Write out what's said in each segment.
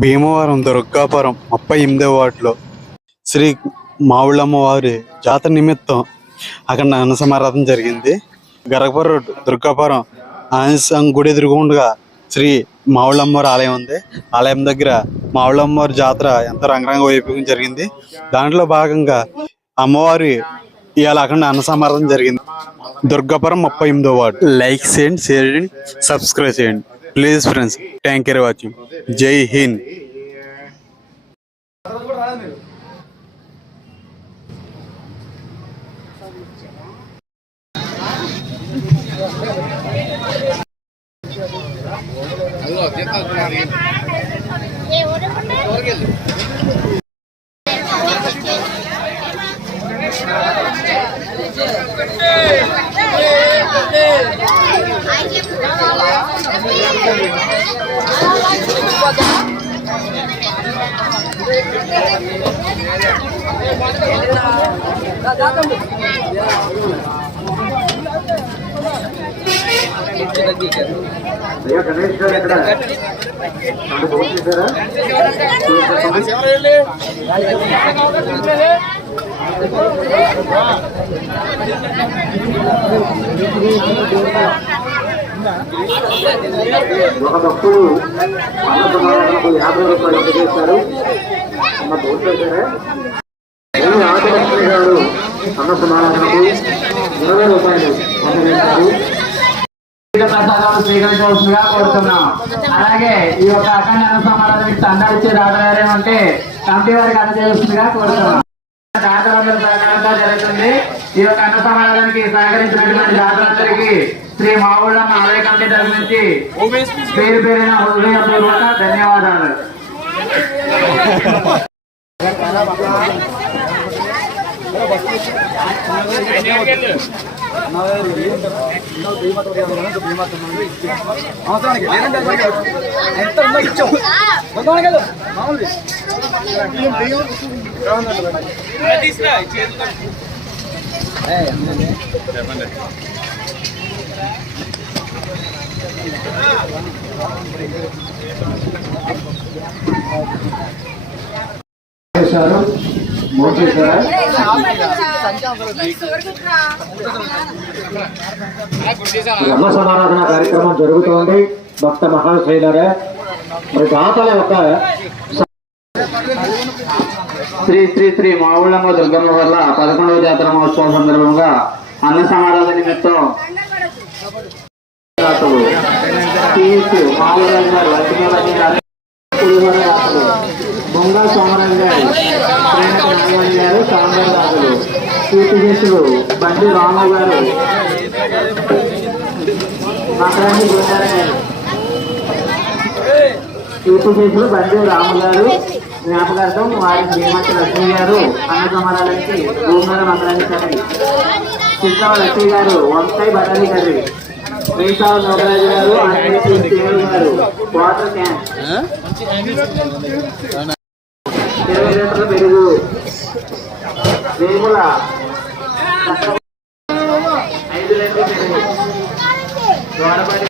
భీమవరం దుర్గాపురం ముప్పై ఎనిమిదో వార్డులో శ్రీ మావుళ్ళమ్మ వారి జాతర నిమిత్తం అక్కడ అనసమారాధన జరిగింది. గరగపురం రోడ్డు దుర్గాపురం ఆంజనేయ గుడి ఎదురుగుండగా శ్రీ మావుళ్ళమ్మవారి ఆలయం ఉంది. ఆలయం దగ్గర మావుళ్ళమ్మవారి జాతర ఎంతో రంగరంగ వైభవం జరిగింది. దాంట్లో భాగంగా అమ్మవారి ఇవాళ అక్కడ అన్నసమారాధన జరిగింది. దుర్గాపురం ముప్పై ఎనిమిదో వార్డు. లైక్ చేయండి షేర్ చేయండి సబ్స్క్రైబ్ చేయండి. Please friends thank you watching జై హింద్ అయ్యా గణేష్ గారు ఎక్కడ నన్ను ఫోన్ చేశారా ఒక భక్తుడు అన్న సమాధానకు యాభై రూపాయలు అందజేశారు అన్న ఫోన్ చేశారా. ఆదిలక్ష్మి గారు అన్న సమాధానకు ఇరవై రూపాయలు అందజేశారు ప్రసాదాలు స్వీకరించవలసిందిగా కోరుతున్నాం. అలాగే ఈ యొక్క అఖండ సమాధానానికి చందా ఇచ్చే రాబోయారేమంటే అంటే కమిటీ వారికి అందజేయవలసిందిగా కోరుతున్నాం. దాతలందరూ ఈ యొక్క అన్న సమాధానానికి సహకరించినటువంటి దాతలందరికీ శ్రీ మావుళ్ళమ్మ ఆలయ కమిటీ తరఫు నుంచి పేరు పేరున హృదయపూర్వక ధన్యవాదాలు. ఎంత ఉందో ఇచ్చాం మామూలు తీసుకురా చేశారు మోట్ చేశారా బ్రహ్మ సమారాధన కార్యక్రమం జరుగుతోంది. భక్త మహాశైలరే మరి దాతల యొక్క శ్రీ శ్రీ శ్రీ మావుళ్ళమ్మ దుర్గమ్మ వల్ల పదకొండవ జాతర మహోత్సవం సందర్భంగా అన్న సమారాధ నిమిత్తం దాతలు శ్రీయుక్తు మావుళ్ళమ్మ గారు లక్ష్మీవతి గారు పులిహోర దాతలు సోమరాజు గారు శ్రీనగ నాగమణి గారు సాంబర్ కీర్తిశేషులు బండి రాము గారు మకరాన్ని బృందారాయణ కీర్తిశేషులు బండి రాము గారు జ్ఞాపకార్థం వారి శ్రీమతి లక్ష్మి గారు అన్న సమారానికి భూమిలో మకరాన్ని కర్రీ చిత్తవ లక్ష్మి గారు వంకాయ బటానీ కర్రీ శ్రీసావ నోగరాజు గారు ఆంజనేయ గారు. Water can. ఇరవై లీటర్ల పెరుగు. వేముల. ఐదు లీటర్ల పెరుగు. గోడపల్లి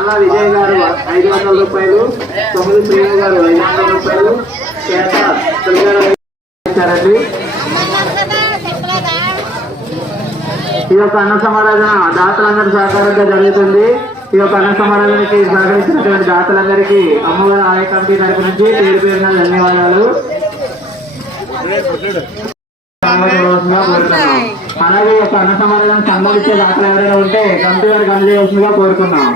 గ్యాస్ మల్లా విజయ్ గారు ఐదు వందల రూపాయలు తొమ్మిది ప్రియ గారు ఐదు వందల రూపాయలు చేత ఇచ్చారండి. ఈ యొక్క అన్న సమారాధన దాతలందరి సహకారంగా జరుగుతుంది. ఈ యొక్క అన్న సమారాధనకి సహకరించినటువంటి దాతలందరికీ అమ్మవారి ఆయ కమిటీ తరపు నుంచి పేరు పేరున ధన్యవాదాలు. అలాగే ఈ యొక్క అన్న సమారాధన సంబంధించే దాతలు ఎవరైనా ఉంటే కమిటీ వారికి అందజేయవలసిందిగా కోరుకున్నాం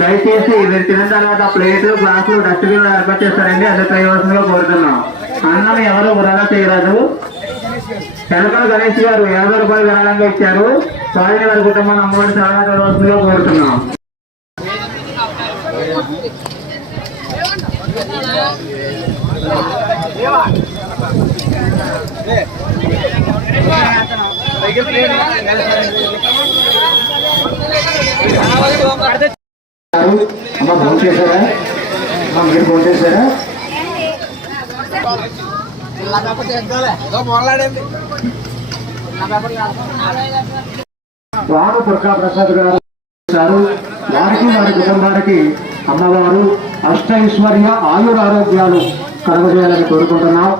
దయచేసి మీరు తిన్న తర్వాత ప్లేట్లు గ్లాసులు డస్ట్బిన్లు ఏర్పాటు చేస్తారండి. అది చేయవలసిందిగా కోరుతున్నాం. అన్నం ఎవరు వృధా చేయరాదు. తెలకల గణేష్ గారు యాభై రూపాయలు విరాళంగా ఇచ్చారు. స్వామి వారి కుటుంబాన్ని అమ్మఒడి సలహాగా కోరుతున్నాం. చేశారా? మీరు ఫోన్ చేశారా వారు దుర్గా ప్రసాద్ గారు వారికి వారి కుటుంబానికి అమ్మవారు అష్టైశ్వర్య ఆయుర ఆరోగ్యాలు కలుగజేయాలని కోరుకుంటున్నాం.